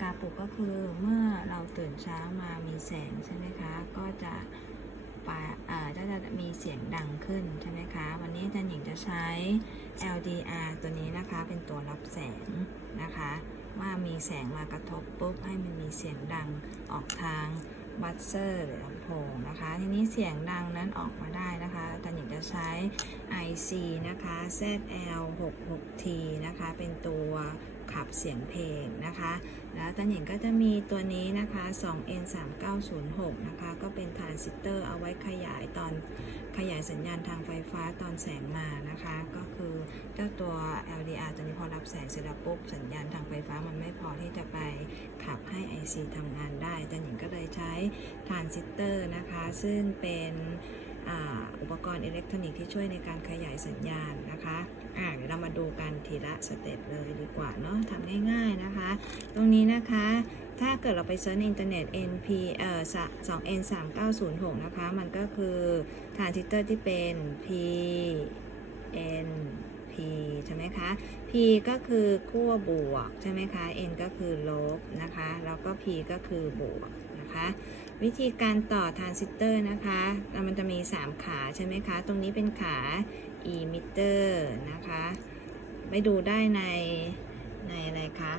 กาปลุกก็คือเมื่อเราตื่นเช้ามามีแสงใช่ไหมคะ ก็จะปาเอ่อจะจะมีเสียงดังขึ้นใช่ไหมคะ วันนี้อาจารย์หญิงจะใช้ LDR ตัวนี้นะคะเป็นตัวรับแสงนะคะ ว่ามีแสงมากระทบปุ๊บให้มันมีเสียงดังออกทางบัสเซอร์หรือลำโพงนะคะ ทีนี้เสียงดังนั้นออกมาได้นะคะอาจารย์หญิงจะใช้ IC นะคะ ZL66T นะคะ เป็นตัว ขับเสียงเพลงนะคะ แล้วอาจารย์หญิงก็จะมีตัวนี้นะคะ 2N3906 นะคะ ก็เป็นทรานซิสเตอร์เอาไว้ขยายตอนขยายสัญญาณทางไฟฟ้าตอนแสงมานะคะ ก็คือเจ้าตัว LDR ตัวนี้พอรับแสงเสร็จแล้วปุ๊บ สัญญาณทางไฟฟ้ามันไม่พอที่จะไปขับให้ IC ทำงานได้อาจารย์หญิงก็เลยใช้ทรานซิสเตอร์นะคะ ซึ่งเป็น อุปกรณ์อิเล็กทรอนิกส์ที่ช่วยในการขยายสัญญาณนะคะอ่าเดี๋ยวเรามาดูกันทีละสเต็ปเลยดีกว่าเนาะทำง่ายๆนะคะ ตรงนี้นะคะถ้าเกิดเราไปเซิร์ชในอินเทอร์เน็ต NP เอ่อ2 N 3 9 0 6นะคะ มันก็คือทรานซิสเตอร์ที่เป็น P N P ใช่ไหมคะ P ก็คือขั้วบวก ใช่ไหมคะ N ก็คือลบนะคะ แล้วก็ P ก็คือบวก นะคะ วิธีการต่อทรานซิสเตอร์นะคะ มันจะมี 3 ขาใช่ไหมคะ ตรงนี้เป็นขา emitter นะคะ ไปดูได้ใน ในอะไรคะ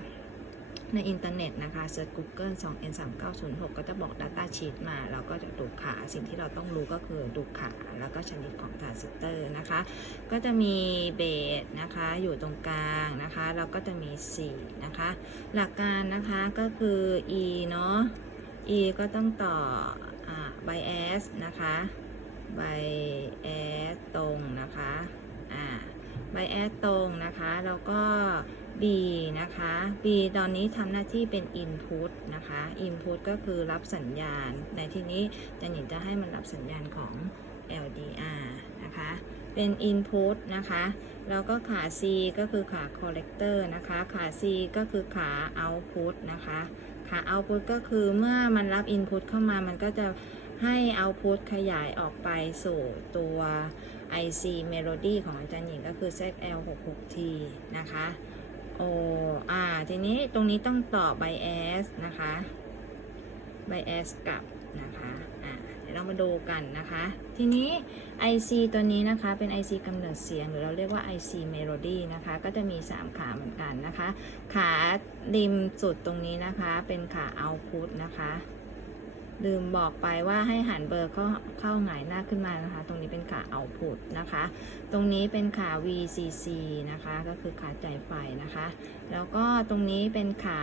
ในอินเทอร์เน็ตนะคะเซิร์ช Google 2 n 3 9 0 6ก็จะบอก Data Sheet มา เราก็จะดูขาสิ่งที่เราต้องรู้ก็คือดูขาแล้วก็ชนิดของทรานซิสเตอร์นะคะ ก็จะมีเบสนะคะอยู่ตรงกลางนะคะ แล้วก็จะมี 4 นะคะ หลักการนะคะก็คือ e เนาะ e ก็ต้องต่ออ่า bias นะคะ bias ตรงนะคะอ่า bias ตรงนะคะ แล้วก็ B นะคะ B ตอนนี้ทำหน้าที่เป็น input นะคะ input ก็คือรับสัญญาณ ในที่นี้จันหญิงจะให้มันรับสัญญาณของ LDR นะคะ เป็น input นะคะ แล้วก็ขา C ก็คือขา collector นะคะ ขา C ก็คือขา output นะคะ ขา output ก็คือเมื่อมันรับ input เข้ามามันก็จะให้ output ขยายออกไปสู่ตัว IC melody ของอาจารย์หญิงก็คือ ZL66T นะคะโออ่าทีนี้ตรงนี้ต้องต่อ bias นะคะ bias กับนะคะ มาดูกันนะคะ ทีนี้ IC ตัวนี้นะคะเป็น IC กำเนิดเสียง หรือเราเรียกว่า IC melody นะคะ ก็จะมี 3 ขาเหมือนกันนะคะ ขาริมสุดตรงนี้นะคะ เป็นขา output นะคะลืมบอกไปว่าให้หันเบอร์เข้าเข้าหงายหน้าขึ้นมานะคะ ตรงนี้เป็นขา output นะคะ ตรงนี้เป็นขา VCC นะคะ ก็คือขาจ่ายไฟนะคะ แล้วก็ตรงนี้เป็นขา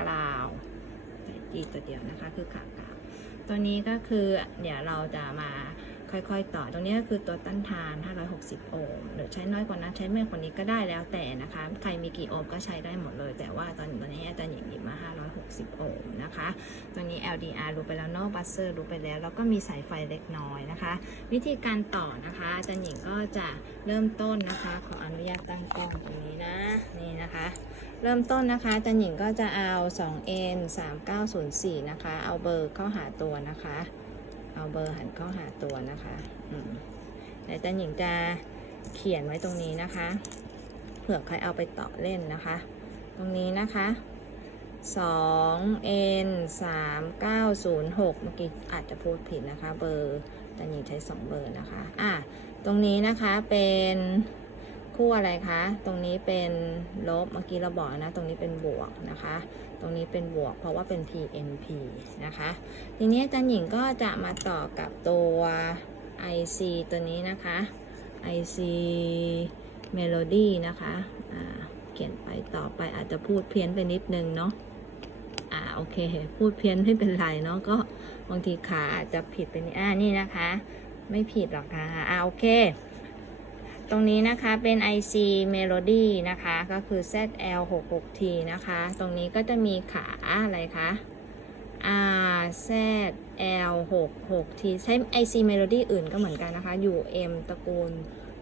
กล่าวจีตัวเดียวนะคะ คือขากล่าว ตัวนี้ก็คือเดี๋ยวเราจะมาค่อยๆ ต่อ ตรงนี้ก็คือตัวต้านทาน 560 โอห์ม หรือใช้น้อยกว่านั้นใช้มากกว่านี้ก็ได้แล้วแต่นะคะ ใครมีกี่โอห์มก็ใช้ได้หมดเลย แต่ว่าตอนตอนนี้อาจารย์หญิงหยิบมา 560 โอห์มนะคะ ตัวนี้ LDR รู้ไปแล้วนอกบัสเซอร์รู้ไปแล้ว แล้วก็มีสายไฟเล็กน้อยนะคะ วิธีการต่อนะคะ อาจารย์หญิงก็จะเริ่มต้นนะคะ ขออนุญาตตั้งกล้องตรงนี้นะ นี่นะคะ เริ่มต้นนะคะจารย์หญิงก็จะเอา 2N 3904 นะคะ เอาเบอร์เข้าหาตัวนะคะ เอาเบอร์หันเข้าหาตัวนะคะอืมเดี๋ยวจารย์หญิงจะเขียนไว้ตรงนี้นะคะ เผื่อใครเอาไปต่อเล่นนะคะ ตรงนี้นะคะ 2N 3906 เมื่อกี้อาจจะพูดผิดนะคะ เบอร์จารย์หญิงใช้ 2 เบอร์นะคะ อะ ตรงนี้นะคะเป็น คู่อะไรคะ ตรงนี้เป็นลบ เมื่อกี้เราบอกนะ ตรงนี้เป็นบวกนะคะ ตรงนี้เป็นบวก เพราะว่าเป็น PNP นะคะ ทีนี้อาจารย์หญิงก็จะมาต่อกับตัว IC ตัวนี้นะคะ IC Melody นะคะเขียนไปต่อไปอาจจะพูดเพี้ยนไปนิดนึงเนาะ อ่า โอเค พูดเพี้ยนไม่เป็นไรเนาะ ก็บางทีขาอาจจะผิดไปนิดอ่านี่นะคะ ไม่ผิดหรอกค่ะอ่าโอเค ตรงนี้นะคะเป็น IC Melody นะคะ ก็คือ ZL66T นะคะ ตรงนี้ก็จะมีขาอะไรคะ R ZL66T ใช้ IC Melody อื่นก็เหมือนกันนะคะ UM ตระกูล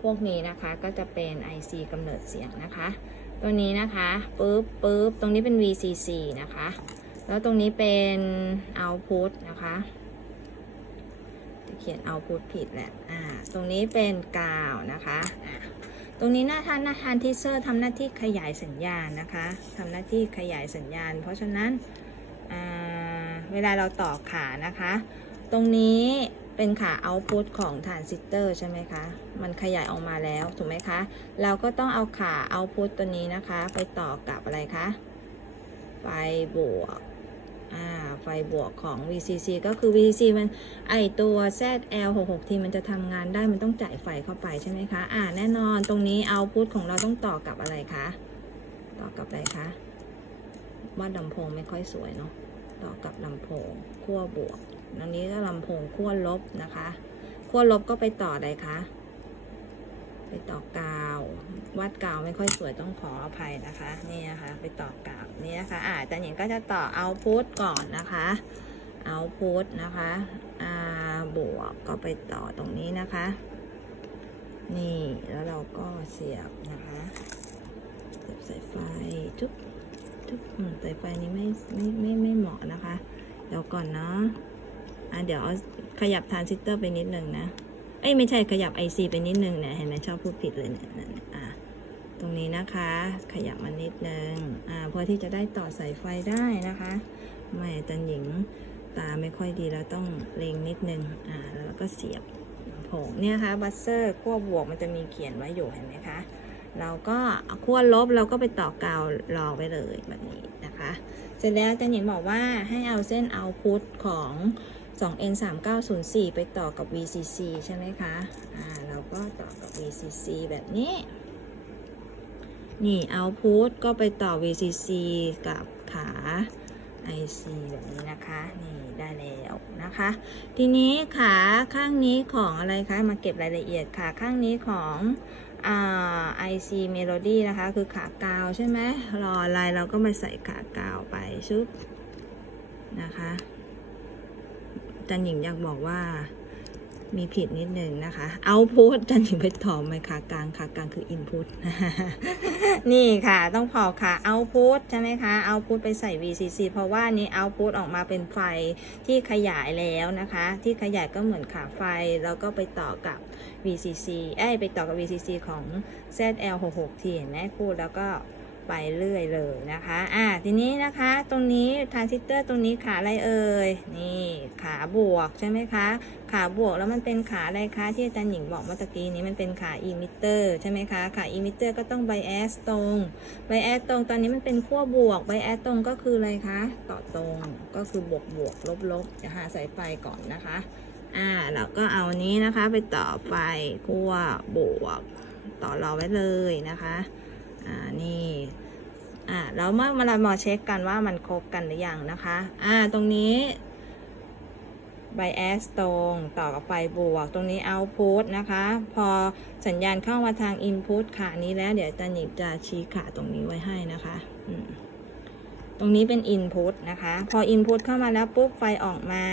พวกนี้นะคะก็จะเป็น IC กำเนิดเสียงนะคะ ตัวนี้นะคะปุ๊บปุ๊บตรงนี้เป็น VCC นะคะ แล้วตรงนี้เป็น output นะคะ เขียน output ผิดแหละ อ่า ตรงนี้เป็นกาวนะคะ ตรงนี้หน้าทานหน้าทานทีเซอร์ทำหน้าที่ขยายสัญญาณนะคะทำหน้าที่ขยายสัญญาณ เพราะฉะนั้นเวลาเราต่อขานะคะ ตรงนี้เป็นขา output ของฐานซิสเตอร์ใช่ไหมคะ มันขยายออกมาแล้วถูกไหมคะ เราก็ต้องเอาขา output ตัวนี้นะคะ ไปต่อกับอะไรคะ ไฟบวก อ่าไฟบวกของ VCC ก็คือ VCC มันไอตัว ZL66T มันจะทำงานได้มันต้องจ่ายไฟเข้าไปใช่ไหมคะอ่าแน่นอนตรงนี้ output ของเราต้องต่อกับอะไรคะ ต่อกับอะไรคะว่าลำโพงไม่ค่อยสวยเนาะต่อกับลำโพงขั้วบวกอันนี้ก็ลำโพงขั้วลบนะคะขั้วลบก็ไปต่ออะไรคะ ไปต่อกาววาดกาวไม่ค่อยสวยต้องขออภัยนะคะนี่นะคะ ไปต่อกาวนี่นะคะอ่าแต่หญิงก็จะต่อเอาพุทก่อนนะคะเอาพุทนะคะอ่าบวกก็ไปต่อตรงนี้นะคะ นี่แล้วเราก็เสียบนะคะเสียบสายไฟจุ๊บจุ๊บอืมสายไฟนี้ไม่ไม่ไม่ไม่เหมาะนะคะเดี๋ยวก่อนเนาะอะเดี๋ยวขยับทรานซิสเตอร์ไปนิดนึงนะ เอ้ยไม่ใช่ขยับ IC ไปนิดนึงเนี่ยเห็นไหมชอบพูดผิดเลยเนี่ยอะตรงนี้นะคะ ขยับมานิดนึงอ่าเพื่อที่จะได้ต่อสายไฟได้นะคะไม่จันหญิงตาไม่ค่อยดีแล้วต้องเล็งนิดนึงอ่าแล้วก็เสียบลำโพงเนี่ยค่ะบัสเซอร์ขั้วบวกมันจะมีเขียนไว้อยู่เห็นไหมคะเราก็ขั้วลบเราก็ไปต่อกาวรอไว้เลยแบบนี้นะคะ เสร็จแล้วจันหญิงบอกว่าให้เอาเส้นเอาพุทของ 2N 3 9 0 4 ไปต่อกับ VCC ใช่ไหมคะ อ่า เราก็ต่อกับ VCC แบบนี้ นี่ output ก็ไปต่อ VCC กับขา IC แบบนี้นะคะ นี่ได้แล้วนะคะ ทีนี้ขาข้างนี้ของอะไรคะ มาเก็บรายละเอียดขาข้างนี้ของอ่า IC Melody นะคะ คือขากาวใช่ไหมรออะไรเราก็มาใส่ขากาวไปชุบนะคะ จันหญิงอยากบอกว่ามีผิดนิดนึงนะคะ เอาพุทจันหญิงไปตอบไหมขากลางขากลางคืออินพุตนี่ค่ะต้องพอค่ะเอาพุทใช่ไหมคะเอาพุทไปใส่ VCC เพราะว่านี้เอาพุทออกมาเป็นไฟที่ขยายแล้วนะคะ ที่ขยายก็เหมือนขาไฟแล้วก็ไปต่อกับ VCC เอ้ไปต่อกับ VCC ของ ZL66T เห็นไหมพูดแล้วก็ ไปเรื่อยเลยนะคะ อ่า ทีนี้นะคะ ตรงนี้ทรานซิสเตอร์ตรงนี้ขาอะไรเอ่ย นี่ขาบวกใช่ไหมคะ ขาบวกแล้วมันเป็นขาอะไรคะ ที่อาจารย์หญิงบอกเมื่อตะกี้นี้มันเป็นขาอิมิเตอร์ใช่ไหมคะ ขาอิมิเตอร์ก็ต้องไบแอสตรง ไบแอสตรงตอนนี้มันเป็นขั้วบวก ไบแอสตรงก็คืออะไรคะ ต่อตรง ก็คือบวกบวกลบลบจะหาสายไฟก่อนนะคะ อ่า เราก็เอานี้นะคะไปต่อไฟขั้วบวก ต่อรอไว้เลยนะคะ อ่านี่อ่าแล้วเมื่อเรามาเช็คกันว่ามันครบกันหรือยังนะคะอ่าตรงนี้ bias ตรงต่อกับไฟบวก ตรงนี้ output นะคะ พอสัญญาณเข้ามาทาง input ขานี้แล้ว เดี๋ยวอาจารย์หญิงจะชี้ขาตรงนี้ไว้ให้นะคะอืมตรงนี้เป็น input นะคะ พอ input เข้ามาแล้วปุ๊บไฟออกมา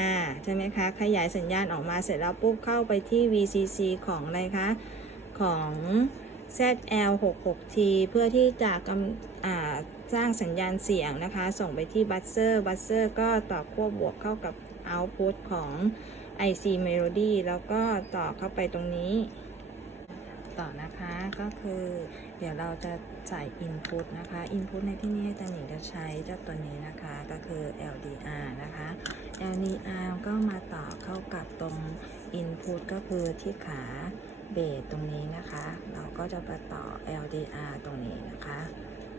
ใช่ไหมคะ ขยายสัญญาณออกมาเสร็จแล้วปุ๊บเข้าไปที่ VCC ของอะไรคะ ของ ZL66T เพื่อที่จะกำสร้างสัญญาณเสียงนะคะ ส่งไปที่บัสเซอร์ บัสเซอร์ก็ต่อขั้วบบวกเข้ากับ output ของ IC Melody แล้วก็ต่อเข้าไปตรงนี้ ต่อนะคะก็คือ เดี๋ยวเราจะใส่ input นะคะ input ในที่นี้อาจารย์หญิงจะใช้เจ้าตัวนี้นะคะก็คือ LDR นะคะ LDR ก็มาต่อเข้ากับตรง input ก็คือที่ขา เบสตรงนี้นะคะ เราก็จะไปต่อ LDR ตรงนี้นะคะ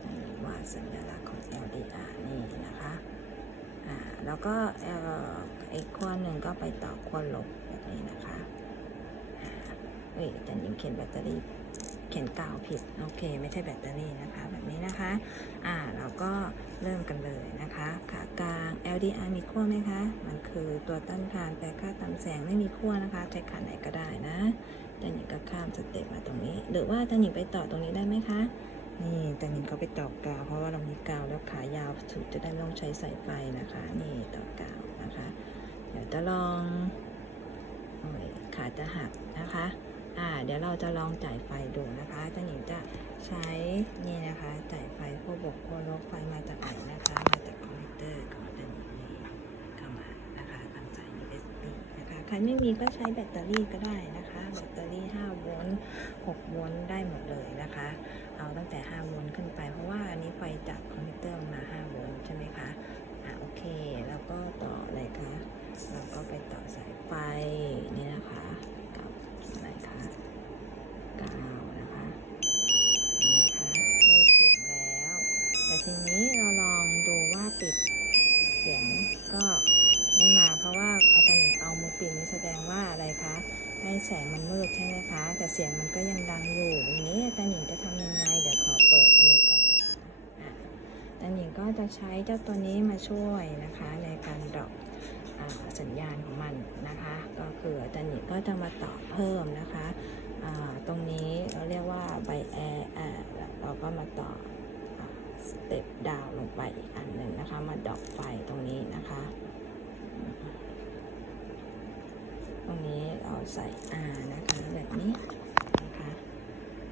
นี่าสัญลักษณ์ของ LDR นี่นะคะอ่าแล้วก็เอ่ออีกขั้วหนึ่งก็ไปต่อขั้วลบแบบนี้นะคะเอ้ยอาจารย์ยิงเขียนแบตเตอรี่เขียนกาวผิดโอเค ไม่ใช่แบตเตอรี่นะคะแบบนี้นะคะอ่าเราก็เริ่มกันเลยนะคะขากลาง LDR มีขั้วไหมคะ มันคือตัวต้านทานแปลค่าตามแสงไม่มีขั้วนะคะ ใช้ขาไหนก็ได้นะ อาจารย์หญิงก็ข้ามสเต็ปมาตรงนี้ หรือว่าอาจารย์หญิงไปต่อตรงนี้ได้ไหมคะ นี่แต่นินเขาไปต่อกาว เพราะว่าเรามีกาวแล้วขายาวสุดจะได้ไม่ต้องใช้สายไฟนะคะ นี่ต่อกาวนะคะ เดี๋ยวจะลองอขาจะหักนะคะ อ่า เดี๋ยวเราจะลองจ่ายไฟดูนะคะจะหนิงจะใช้นี่นะคะ จ่ายไฟขั้วบวกขั้วลบไฟมาจากไหนนะคะ ใครไม่มีก็ใช้แบตเตอรี่ก็ได้นะคะ แบตเตอรี่ 5 โวลต์ 6 โวลต์ได้หมดเลยนะคะ เอาตั้งแต่ 5 โวลต์ขึ้นไป เพราะว่าอันนี้ไฟจากคอมพิวเตอร์มา 5 โวลต์ใช่ไหมคะ อะโอเค แล้วก็ต่ออะไรคะเราก็ไปต่อสายไฟนี่นะคะกับอะไรคะกาวนะคะเห็นไหมคะได้เสียงแล้ว แต่ทีนี้เราลองดูว่าปิดเสียงก็ แสงมันมืดใช่ไหมคะ แต่เสียงมันก็ยังดังอยู่อย่างนี้อาหญิงจะทำยังไง เดี๋ยวขอเปิดอันนี้ก่อนนะคะอะอาหญิงก็จะใช้เจ้าตัวนี้มาช่วยนะคะในการดรอปอ่าสัญญาณของมันนะคะ ก็คืออาหญิงก็จะมาต่อเพิ่มนะคะตรงนี้เราเรียกว่าไบแอร์อ่าเราก็มาต่อสเต็ปดาวลงไปอีกอันหนึ่งนะคะ มาดรอปไฟตรงนี้นะคะ ตรงนี้เราใส่ R นะคะแบบนี้นะคะ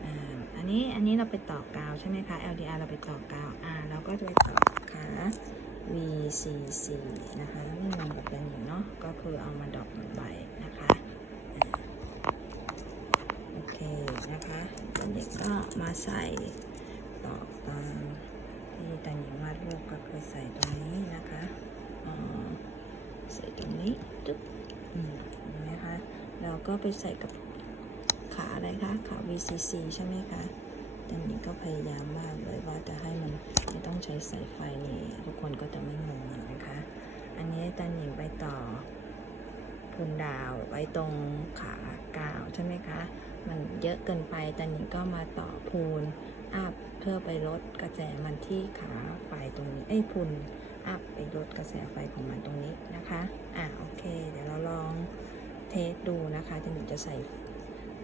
อ่าอันนี้อันนี้เราไปต่อกาวใช่ไหมคะ LDR เราไปต่อกาว R เราก็จะไปต่อขา VCC นะคะไม่งงกับเป็นอย่เนาะก็คือเอามาดอปลงไปนะคะโอเคนะคะเด็กก็มาใส่ต่อตามที่ตันหญิงวาดรูปก็คือใส่ตรงนี้นะคะอ่าใส่ตรงนี้จุ๊บ เห็นไหมคะเราก็ไปใส่กับขาอะไรคะ ขา VCC ใช่ไหมคะตันหญิงก็พยายามมากเลยว่าจะให้มันไม่ต้องใช้สายไฟนี่ทุกคนก็จะไม่งงนะคะ อันนี้ตันหญิงไปต่อพูนดาวไว้ตรงขากาวใช่ไหมคะ มันเยอะเกินไปตันหญิงก็มาต่อพูนอัพเพื่อไปลดกระแสมันที่ขาไฟตรงนี้เอ้พูน อัพไปลดกระแสไฟของมันตรงนี้นะคะ อะโอเค เดี๋ยวเราลองเทสดูนะคะตันหญิงจะใส่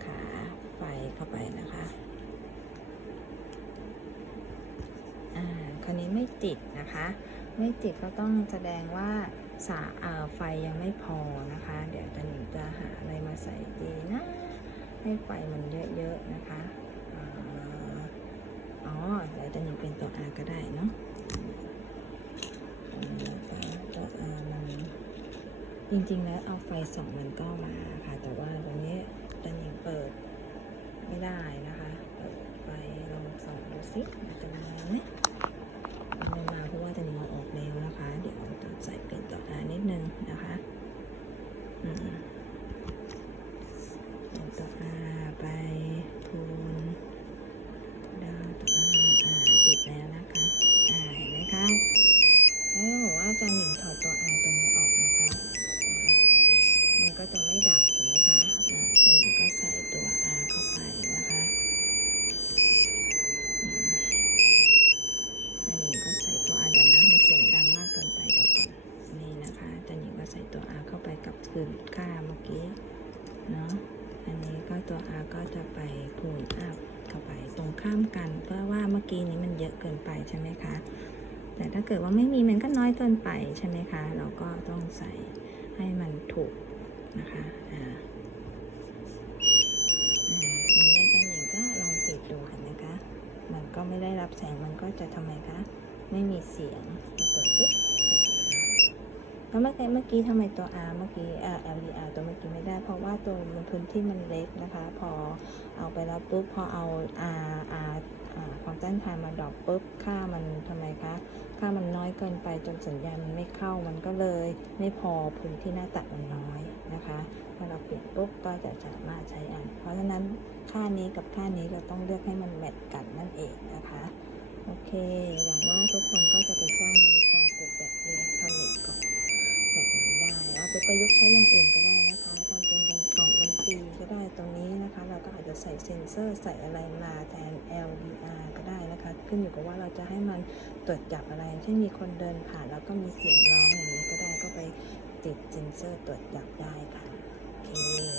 ขาไฟเข้าไปนะคะ อ่า คราวนี้ไม่ติดนะคะ ไม่ติดก็ต้องแสดงว่าสาไฟยังไม่พอนะคะ เดี๋ยวจะหนูจะหาอะไรมาใส่ดีนะ ให้ไฟมันเยอะๆนะคะอ๋อเดี๋ยวจะหนูเป็นตัว R ก็ได้เนาะ จริงๆ แล้วเอาไฟสองมันก็มาค่ะ แต่ว่าตรงนี้ดันยังเปิดไม่ได้นะคะ เปิดไฟลองส่องดูสิมันจะมาไหมมันมาเพราะว่าจะมาออกแล้วนะคะ เดี๋ยวต้องใส่เป็นต่ออานิดนึงนะคะ กับคืนค่าเมื่อกี้เนาะอันนี้ก็ตัว R ก็จะไปคูณอัพเข้าไปตรงข้ามกัน เพราะว่าเมื่อกี้นี้มันเยอะเกินไปใช่ไหมคะ แต่ถ้าเกิดว่าไม่มีมันก็น้อยเกินไปใช่ไหมคะ เราก็ต้องใส่ให้มันถูกนะคะอ่าอันนี้อาจารย์หญิงก็ลองติดดูนไมคะ มันก็ไม่ได้รับแสงมันก็จะทำไมคะ ไม่มีเสียงเปิดปุ๊บ แล้วเมื่อกี้เมื่อกี้ทำไมตัว R เมื่อกี้ R LDR ตัวเมื่อกี้ไม่ได้ เพราะว่าตัวมันพื้นที่มันเล็กนะคะ พอเอาไปแล้วปุ๊บพอเอา R R อ่าความต้านทานมาดรอปปุ๊บค่ามันทำไมคะ ค่ามันน้อยเกินไปจนสัญญาณมันไม่เข้ามันก็เลย ไม่พอพื้นที่หน้าตัดมันน้อยนะคะพอเราเปลี่ยนปุ๊บก็จะสามารถใช้อัน เพราะฉะนั้นค่านี้กับค่านี้เราต้องเลือกให้มันแมทกันนั่นเองนะคะ โอเคหวังว่าทุกคนก็จะไปสร้างนาฬิกาปลุกแบบอิเล็กทรอนิกส์ก่อน ไปประยุกต์ใช้อย่างอื่นก็ได้นะคะทำเป็นกล่องดนตรีก็ได้ตรงนี้นะคะ เราก็อาจจะใส่เซ็นเซอร์ใส่อะไรมาแทน LDR ก็ได้นะคะ ขึ้นอยู่กับว่าเราจะให้มันตรวจจับอะไรเช่นมีคนเดินผ่านแล้วก็มีเสียงร้องอย่างนี้ก็ได้ก็ไปติดเซ็นเซอร์ตรวจจับได้ค่ะโอเค